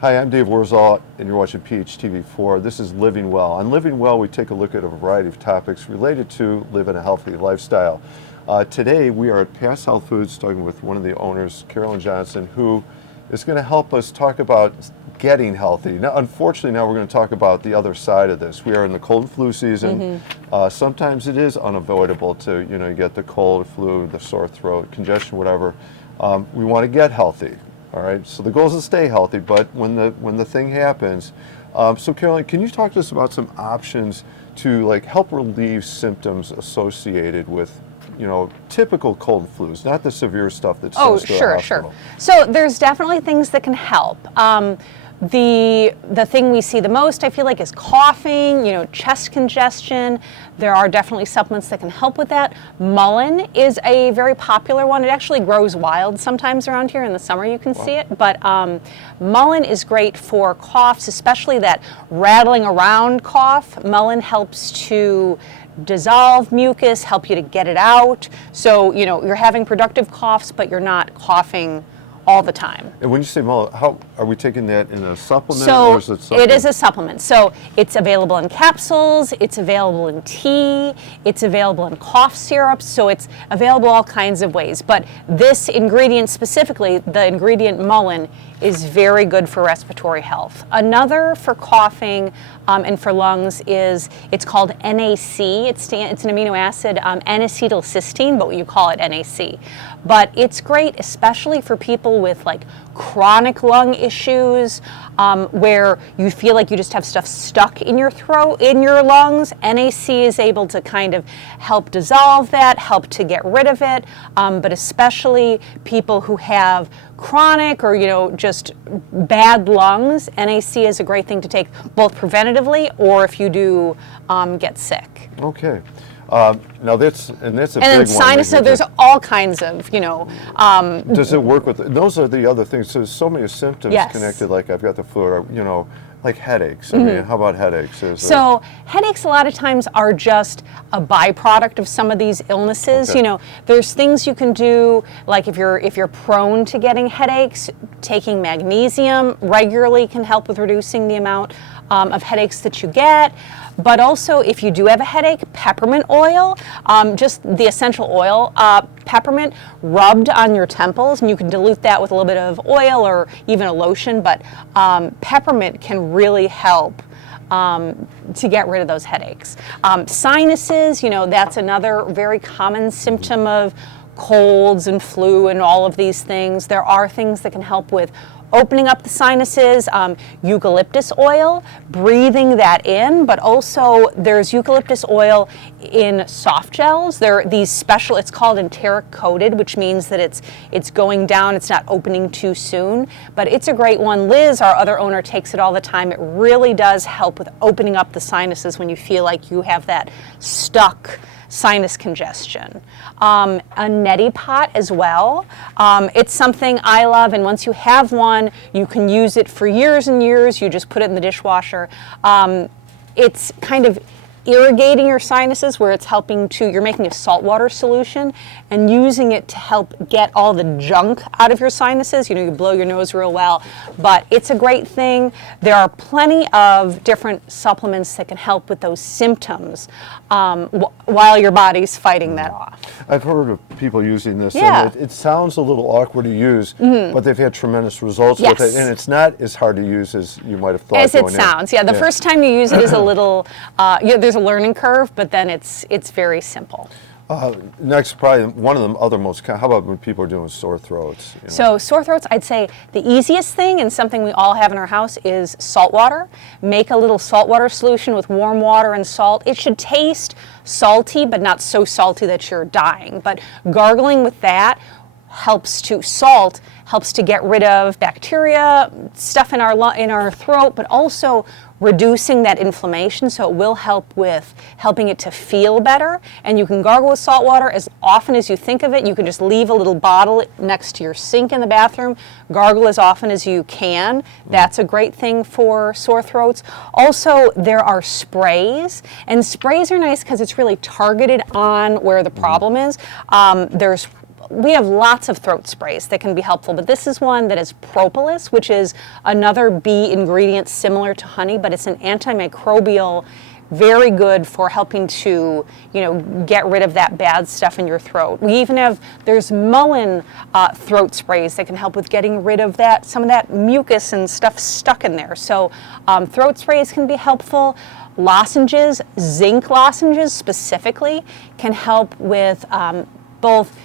Hi, I'm Dave Warzaw, and you're watching PHTV4. This is Living Well. On Living Well, we take a look at a variety of topics related to living a healthy lifestyle. Today, we are at Pass Health Foods talking with one of the owners, Carolyn Johnson, who is going to help us talk about getting healthy. Now, unfortunately, now we're going to talk about the other side of this. We are in the cold and flu season. Sometimes it is unavoidable to, you get the cold, flu, the sore throat, congestion, whatever. We want to get healthy. All right, so the goal is to stay healthy, but when the thing happens, so Carolyn, can you talk to us about some options to help relieve symptoms associated with, typical cold and flus, not the severe stuff that's sent us to the hospital? Sure. So there's definitely things that can help. The thing we see the most, I feel like, is coughing, chest congestion. There are definitely supplements that can help with that. Mullein is a very popular one. It actually grows wild sometimes around here. In the summer you can see it. But mullein is great for coughs, especially that rattling around cough. Mullein helps to dissolve mucus, help you to get it out. So, you're having productive coughs, but you're not coughing all the time. And when you say mullein, how are we taking that in a supplement? So or is it something? It is a supplement. So it's available in capsules, it's available in tea, it's available in cough syrups, so it's available all kinds of ways. But this ingredient specifically, the ingredient mullein, is very good for respiratory health. Another for coughing and for lungs it's called NAC. It's an amino acid, N-acetylcysteine, but you call it NAC. But it's great, especially for people with chronic lung issues, where you feel like you just have stuff stuck in your throat, in your lungs. NAC is able to kind of help dissolve that, help to get rid of it, but especially people who have chronic or just bad lungs, NAC is a great thing to take both preventatively or if you do get sick. Okay. Now that's a big one. And then sinus, so there's all kinds of, Does it work with, those are the other things, so many symptoms connected, like I've got the flu, or, like headaches. I mean, how about headaches? So headaches a lot of times are just a byproduct of some of these illnesses. Okay. There's things you can do, like if you're prone to getting headaches, taking magnesium regularly can help with reducing the amount of headaches that you get. But also, if you do have a headache, peppermint oil, just the essential oil, peppermint rubbed on your temples, and you can dilute that with a little bit of oil or even a lotion, but peppermint can really help to get rid of those headaches. Sinuses, that's another very common symptom of colds and flu and all of these things. There are things that can help with opening up the sinuses, eucalyptus oil, breathing that in, but also there's eucalyptus oil in soft gels. There are these special, it's called enteric coated, which means that it's going down, it's not opening too soon, but it's a great one. Liz, our other owner, takes it all the time. It really does help with opening up the sinuses when you feel like you have that stuck sinus congestion. A neti pot as well. It's something I love, and once you have one, you can use it for years and years. You just put it in the dishwasher. It's kind of irrigating your sinuses, where it's helping you're making a saltwater solution and using it to help get all the junk out of your sinuses. You blow your nose real well, but it's a great thing. There are plenty of different supplements that can help with those symptoms while your body's fighting that off. I've heard of people using this, Yeah. and it sounds a little awkward to use, but they've had tremendous results with it, and it's not as hard to use as you might have thought. As it sounds, the first time you use it is a little, there's a learning curve, but then it's very simple. Next, probably one of the other most, how about when people are doing sore throats? So sore throats, I'd say the easiest thing, and something we all have in our house, is salt water. Make a little saltwater solution with warm water and salt. It should taste salty, but not so salty that you're dying. But gargling with that helps to get rid of bacteria, stuff in our throat, but also reducing that inflammation, so it will help with helping it to feel better. And you can gargle with salt water as often as you think of it. You can just leave a little bottle next to your sink in the bathroom, gargle as often as you can. That's a great thing for sore throats. Also, there are sprays, and sprays are nice because it's really targeted on where the problem is. There's we have lots of throat sprays that can be helpful, but this is one that is propolis, which is another bee ingredient similar to honey, but it's an antimicrobial, very good for helping to, get rid of that bad stuff in your throat. We even have, there's mullein throat sprays that can help with getting rid of some of that mucus and stuff stuck in there. So throat sprays can be helpful. Lozenges, zinc lozenges specifically, can help with both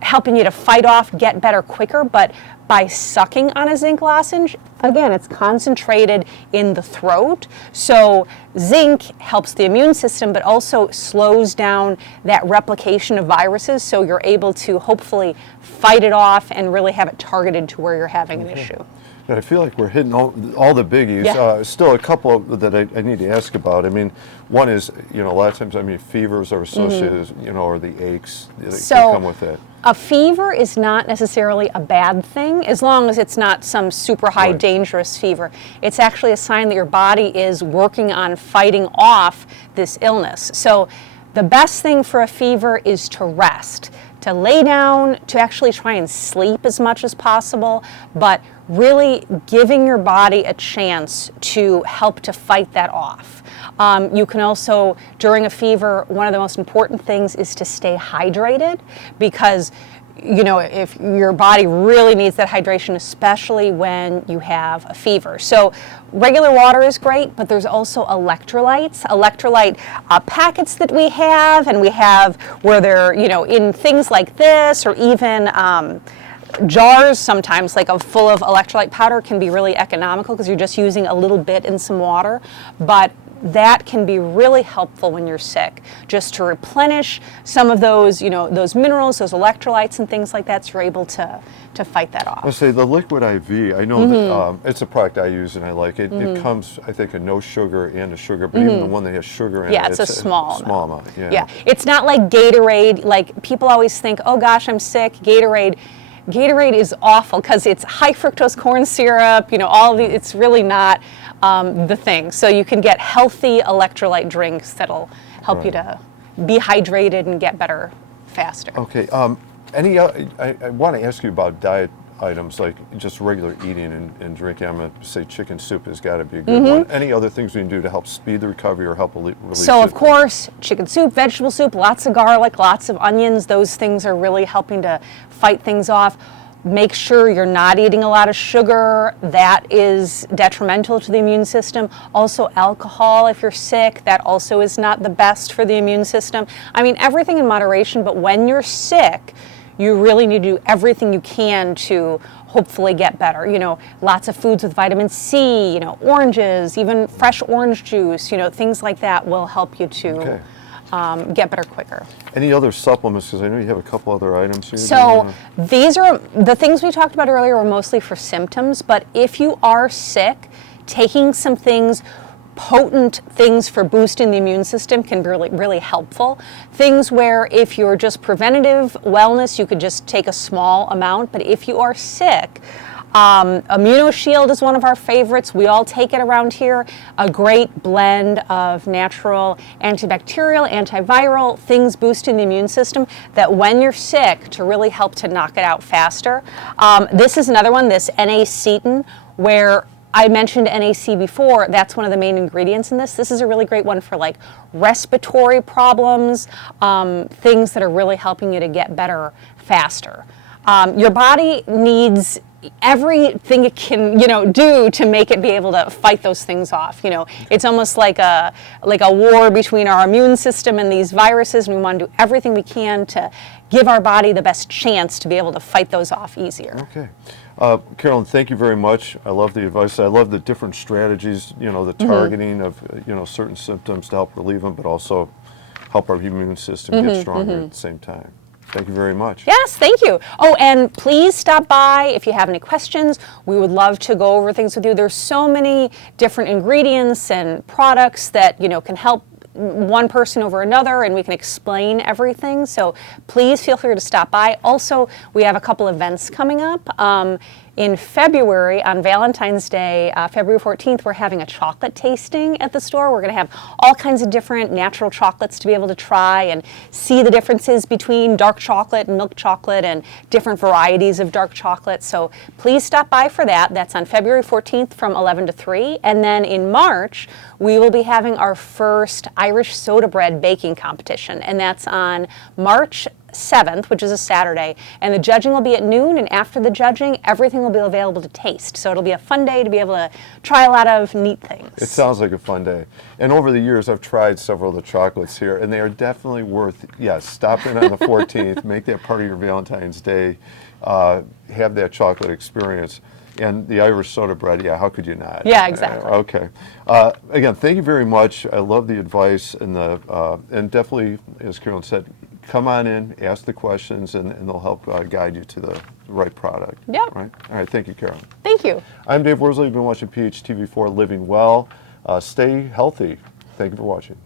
helping you to fight off, get better quicker, but by sucking on a zinc lozenge, again, it's concentrated in the throat. So zinc helps the immune system, but also slows down that replication of viruses, so you're able to hopefully fight it off and really have it targeted to where you're having an issue. But I feel like we're hitting all the biggies. Yeah. Still a couple that I need to ask about. I mean, one is, a lot of times, fevers are associated, or the aches that come with it. A fever is not necessarily a bad thing as long as it's not some super high Right. dangerous fever. It's actually a sign that your body is working on fighting off this illness. So the best thing for a fever is to rest, to lay down, to actually try and sleep as much as possible, but really giving your body a chance to help to fight that off. You can also, during a fever, one of the most important things is to stay hydrated, because if your body really needs that hydration, especially when you have a fever. So regular water is great, but there's also electrolyte packets that we have, and we have where they're, in things like this, or even jars sometimes, like full of electrolyte powder, can be really economical because you're just using a little bit in some water. But that can be really helpful when you're sick, just to replenish some of those, those minerals, those electrolytes and things like that, so you're able to fight that off. I say the liquid IV, I know that it's a product I use and I like it. It comes, I think, a no sugar and a sugar, but even the one that has sugar in it, it's a small amount. Yeah, it's not like Gatorade. Like, people always think, oh gosh, I'm sick, Gatorade. Gatorade is awful because it's high fructose corn syrup, it's really not the thing. So you can get healthy electrolyte drinks that'll help you to be hydrated and get better faster. Okay, I want to ask you about diet items, like just regular eating and drinking. I'm going to say chicken soup has got to be a good one. Any other things we can do to help speed the recovery or help relieve So of course, chicken soup, vegetable soup, lots of garlic, lots of onions, those things are really helping to fight things off. Make sure you're not eating a lot of sugar. That is detrimental to the immune system. Also alcohol, if you're sick, that also is not the best for the immune system. I mean, everything in moderation, but when you're sick, you really need to do everything you can to hopefully get better. Lots of foods with vitamin C, oranges, even fresh orange juice, things like that will help you to get better quicker. Any other supplements? Because I know you have a couple other items here. So these are the things we talked about earlier, were mostly for symptoms, but if you are sick, taking some things, potent things for boosting the immune system, can be really, really helpful. Things where if you're just preventative wellness, you could just take a small amount, but if you are sick, Immunoshield is one of our favorites. We all take it around here. A great blend of natural antibacterial, antiviral things boosting the immune system that when you're sick, to really help to knock it out faster. This is another one, this N-acetyl, where I mentioned NAC before. That's one of the main ingredients in this. This is a really great one for like respiratory problems, things that are really helping you to get better faster. Your body needs everything it can, do to make it be able to fight those things off. It's almost like a war between our immune system and these viruses, and we want to do everything we can to give our body the best chance to be able to fight those off easier. Okay. Carolyn, thank you very much. I love the advice. I love the different strategies, the targeting of, certain symptoms to help relieve them, but also help our immune system get stronger at the same time. Thank you very much. Yes, thank you. Oh, and please stop by if you have any questions. We would love to go over things with you. There's so many different ingredients and products that, can help one person over another, and we can explain everything. So please feel free to stop by. Also, we have a couple events coming up. In February, on Valentine's Day, February 14th, we're having a chocolate tasting at the store. We're going to have all kinds of different natural chocolates to be able to try and see the differences between dark chocolate and milk chocolate and different varieties of dark chocolate. So please stop by for that. That's on February 14th from 11 to 3. And then in March, we will be having our first Irish soda bread baking competition, and that's on March 7th, which is a Saturday, and the judging will be at noon, and after the judging, everything will be available to taste. So it'll be a fun day to be able to try a lot of neat things. It sounds like a fun day. And over the years, I've tried several of the chocolates here, and they are definitely worth, yes, stop in on the 14th, make that part of your Valentine's Day, have that chocolate experience. And the Irish soda bread, yeah, how could you not? Yeah, exactly. Okay. Again, thank you very much. I love the advice and definitely, as Carolyn said, come on in, ask the questions, and they'll help guide you to the right product. Yeah. Right? All right. Thank you, Carolyn. Thank you. I'm Dave Worsley. You've been watching PHTV4 Living Well. Stay healthy. Thank you for watching.